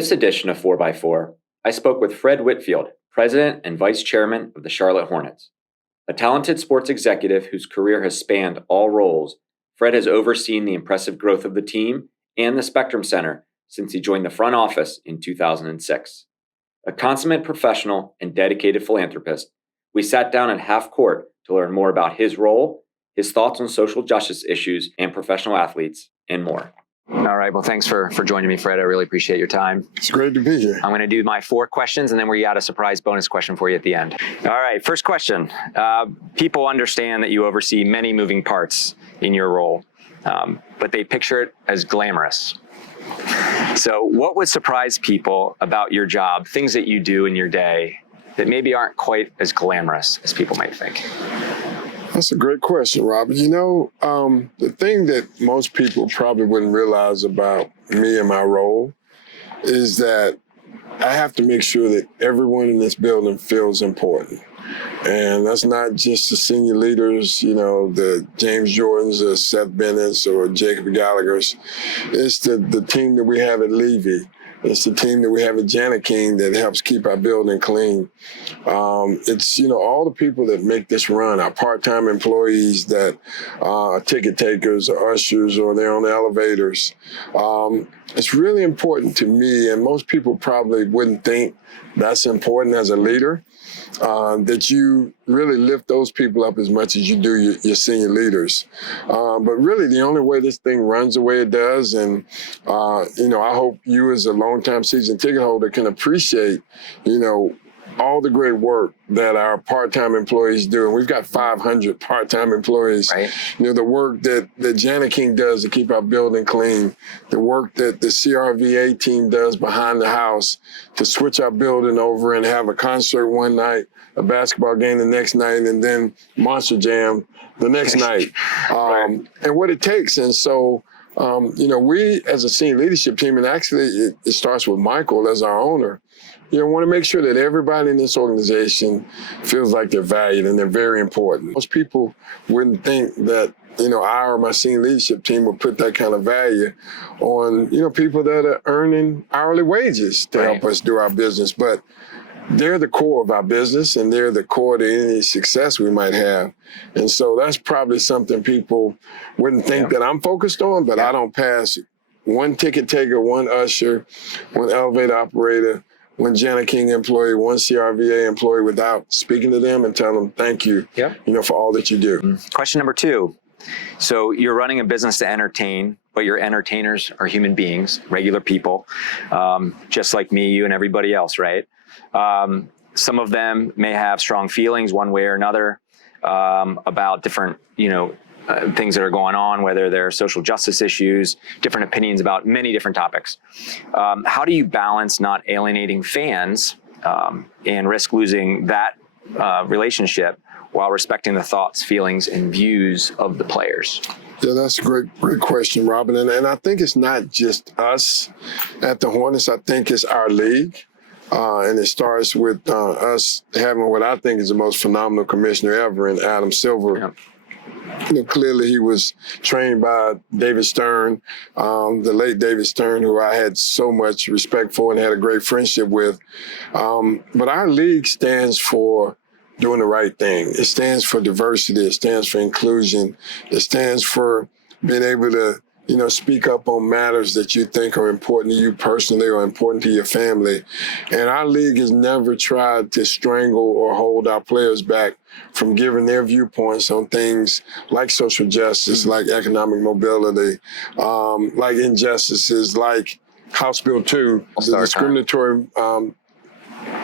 this edition of 4x4, I spoke with Fred Whitfield, President and Vice Chairman of the Charlotte Hornets. A talented sports executive whose career has spanned all roles, Fred has overseen the impressive growth of the team and the Spectrum Center since he joined the front office in 2006. A consummate professional and dedicated philanthropist, we sat down at half court to learn more about his role, his thoughts on social justice issues and professional athletes, and more. All right. Well, thanks for joining me, Fred. I really appreciate your time. It's great to be here. I'm going to do my 4 questions, and then we got a surprise bonus question for you at the end. All right. First question. People understand that you oversee many moving parts in your role, but they picture it as glamorous. So what would surprise people about your job, things that you do in your day that maybe aren't quite as glamorous as people might think? That's a great question, Robert. You know, the thing that most people probably wouldn't realize about me and my role is that I have to make sure that everyone in this building feels important. And that's not just the senior leaders, you know, the James Jordans, or Seth Bennett's, or Jacob Gallagher's. It's the team that we have at Levy. It's the team that we have at Janet King that helps keep our building clean. It's, you know, all the people that make this run, our part-time employees that are ticket takers or ushers or they're on the elevators. It's really important to me, and most people probably wouldn't think that's important as a leader, that you really lift those people up as much as you do your senior leaders. But really the only way this thing runs the way it does, and you know, I hope you as a longtime season ticket holder can appreciate, you know, all the great work that our part-time employees do. And we've got 500 part-time employees. Right. You know, the work that Janet King does to keep our building clean, the work that the CRVA team does behind the house to switch our building over and have a concert one night, a basketball game the next night, and then Monster Jam the next night. Right. And what it takes. And so, you know, we as a senior leadership team, and actually it starts with Michael as our owner, you know, want to make sure that everybody in this organization feels like they're valued and they're very important. Most people wouldn't think that, you know, I or my senior leadership team would put that kind of value on, you know, people that are earning hourly wages to help us do our business. But they're the core of our business, and they're the core to any success we might have. And so that's probably something people wouldn't think that I'm focused on, but I don't pass one ticket taker, one usher, one elevator operator, one Janet King employee, one CRVA employee without speaking to them and telling them thank you, you know, for all that you do. Question number 2. So you're running a business to entertain, but your entertainers are human beings, regular people, just like me, you, and everybody else, right? Some of them may have strong feelings one way or another about different, you know, things that are going on, whether they're social justice issues, different opinions about many different topics. How do you balance not alienating fans and risk losing that relationship while respecting the thoughts, feelings, and views of the players? Yeah, that's a great question, Robin. And I think it's not just us at the Hornets. I think it's our league. And it starts with us having what I think is the most phenomenal commissioner ever in Adam Silver. Yeah. You know, clearly he was trained by David Stern, the late David Stern, who I had so much respect for and had a great friendship with. But our league stands for doing the right thing. It stands for diversity. It stands for inclusion. It stands for being able to, you know, speak up on matters that you think are important to you personally or important to your family. And our league has never tried to strangle or hold our players back from giving their viewpoints on things like social justice, like economic mobility, like injustices, like House Bill 2, the discriminatory,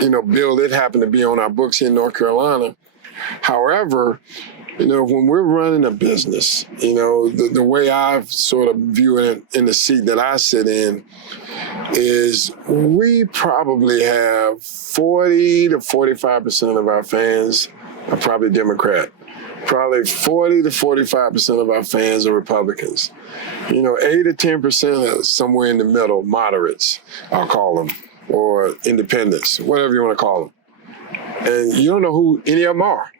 you know, bill that happened to be on our books here in North Carolina. However, you know, when we're running a business, you know, the way I've sort of view it in the seat that I sit in is we probably have 40 to 45% of our fans are probably Democrat. Probably 40 to 45% of our fans are Republicans. You know, 8 to 10% are somewhere in the middle, moderates, I'll call them, or independents, whatever you want to call them. And you don't know who any of them are.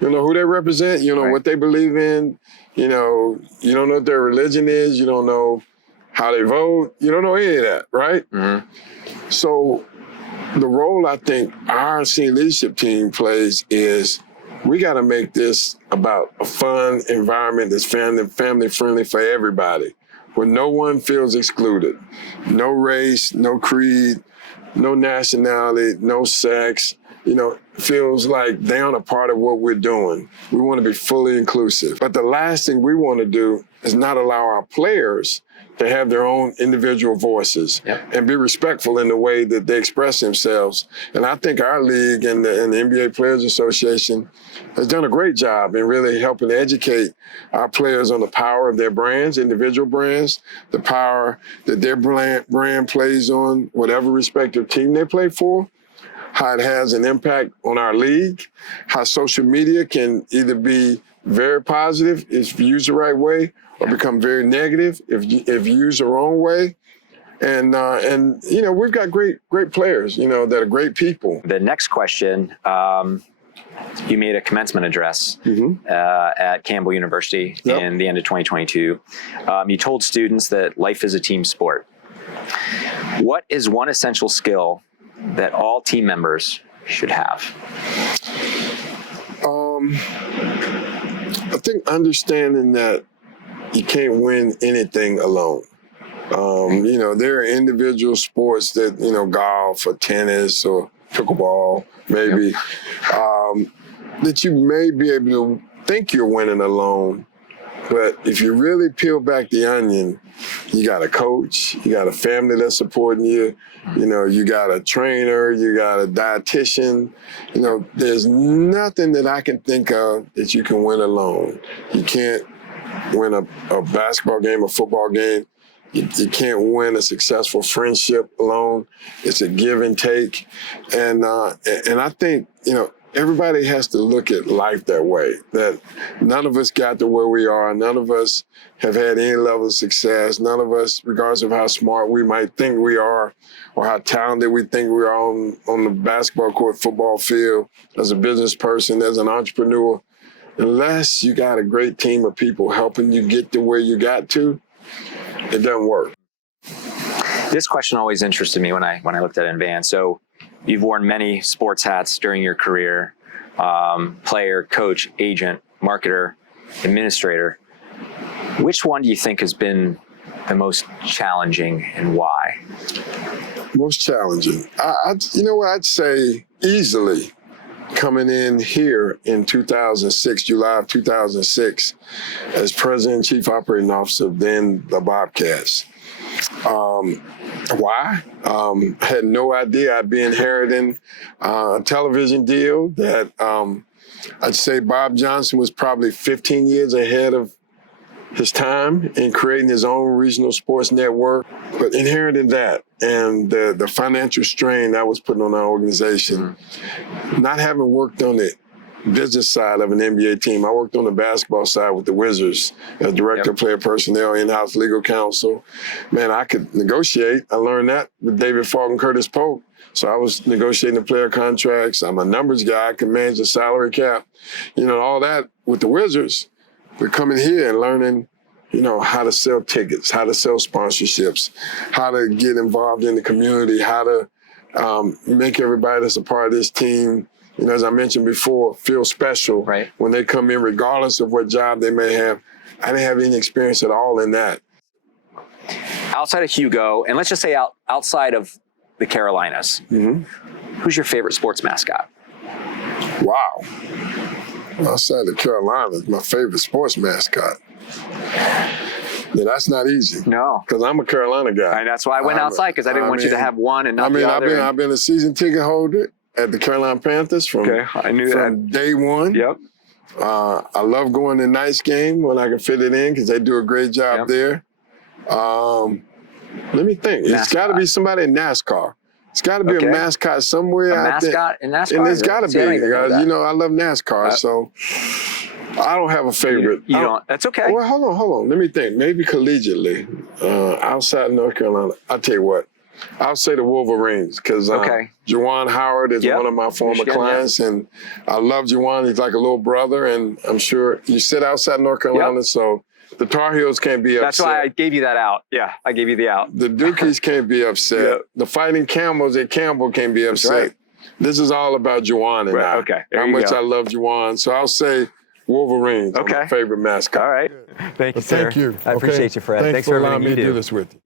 You don't know who they represent. You don't know what they believe in. You know, you don't know what their religion is. You don't know how they vote. You don't know any of that, right? Mm-hmm. So the role I think our senior leadership team plays is we got to make this about a fun environment that's family friendly for everybody, where no one feels excluded. No race, no creed, no nationality, no sex. Feels like they're on a part of what we're doing. We want to be fully inclusive. But the last thing we want to do is not allow our players to have their own individual voices and be respectful in the way that they express themselves. And I think our league and the NBA Players Association has done a great job in really helping to educate our players on the power of their brands, individual brands, the power that their brand plays on whatever respective team they play for, how it has an impact on our league, how social media can either be very positive if used the right way, or become very negative if used the wrong way. And we've got great players, that are great people. The next question, you made a commencement address at Campbell University in the end of 2022. You told students that life is a team sport. What is one essential skill that all team members should have? I think understanding that you can't win anything alone. There are individual sports that, golf or tennis or pickleball, maybe, that you may be able to think you're winning alone. But if you really peel back the onion, you got a coach, you got a family that's supporting you, you got a trainer, you got a dietitian. There's nothing that I can think of that you can win alone. You can't win a basketball game, a football game. You can't win a successful friendship alone. It's a give and take. And I think, everybody has to look at life that way, that none of us got to where we are. None of us have had any level of success. None of us, regardless of how smart we might think we are or how talented we think we are on the basketball court, football field, as a business person, as an entrepreneur, unless you got a great team of people helping you get to where you got to, it doesn't work. This question always interested me when I looked at it in advance. So you've worn many sports hats during your career, player, coach, agent, marketer, administrator. Which one do you think has been the most challenging and why? Most challenging? I'd say easily coming in here in 2006, July of 2006, as President and Chief Operating Officer of then the Bobcats. Why? I had no idea I'd be inheriting a television deal that I'd say Bob Johnson was probably 15 years ahead of his time in creating his own regional sports network, but inherited that and the financial strain that was put on our organization. Not having worked on the business side of an NBA team. I worked on the basketball side with the Wizards as director of player personnel, in-house legal counsel. Man, I could negotiate. I learned that with David Falk and Curtis Polk. So I was negotiating the player contracts. I'm a numbers guy. I can manage the salary cap. All that with the Wizards. We're coming here and learning, how to sell tickets, how to sell sponsorships, how to get involved in the community, how to make everybody that's a part of this team, as I mentioned before, feel special when they come in, regardless of what job they may have. I didn't have any experience at all in that. Outside of Hugo, and let's just say outside of the Carolinas, who's your favorite sports mascot? Wow. Outside the Carolinas, my favorite sports mascot. Yeah, that's not easy. No. Because I'm a Carolina guy. And that's why I went outside, because I didn't want you to have one and not the other. I've been a season ticket holder at the Carolina Panthers from day one. Yep. I love going to Knights game when I can fit it in because they do a great job there. Let me think. It's got to be somebody in NASCAR. It's got to be a mascot somewhere. A mascot in NASCAR? And it's got to be. I love NASCAR, so I don't have a favorite. You don't? That's okay. Well, hold on. Let me think. Maybe collegiately, outside North Carolina. I'll tell you what. I'll say the Wolverines because Juwan Howard is one of my former clients, and I love Juwan. He's like a little brother, and I'm sure you sit outside North Carolina, so The Tar Heels can't be upset. That's why I gave you that out. Yeah, I gave you the out. The Dukies can't be upset. Yep. The Fighting Camels at Campbell can't be upset. right. This is all about Juwan and I. Okay. There How you much go. I love Juwan. So I'll say Wolverines. Okay. My favorite mascot. All right. Thank you, Well, sir. thank you. I appreciate you, Fred. Thanks for for allowing everything me you to do. do this with you.